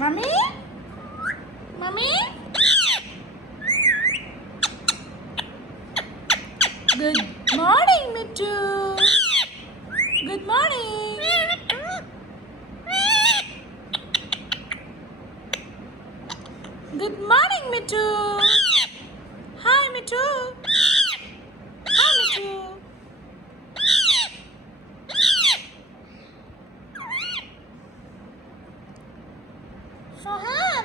Mommy? Mommy? Good morning, Mittu. Good morning. Good morning, Mittu. Hi, Mittu. Hi, Mittu. Sohan.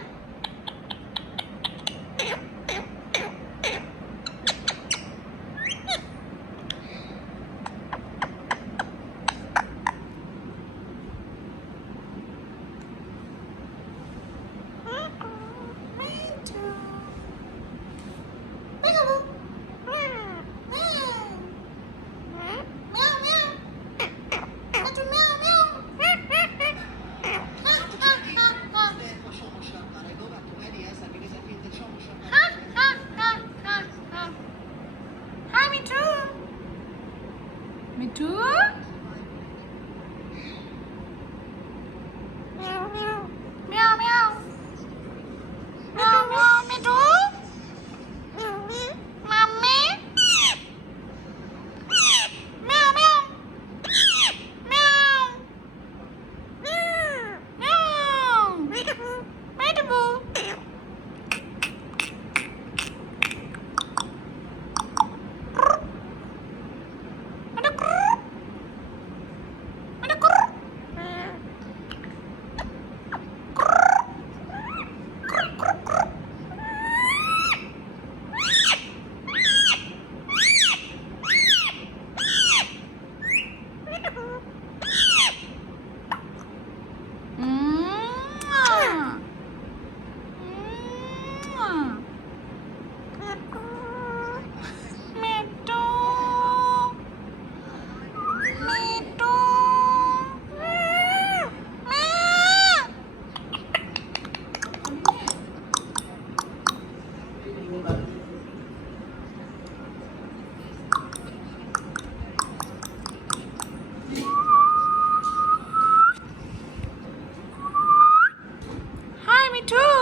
Mittu. Peekaboo. Meow, meow. Mittu, meow, meow. Hi, Mittu. Mittu? Meow, meow. Meow, meow. Meow, meow, Mittu? Mommy? Meow, meow. Meow. Meow. Peekaboo. Mittu. Mittu. Meow. Hi, Mittu.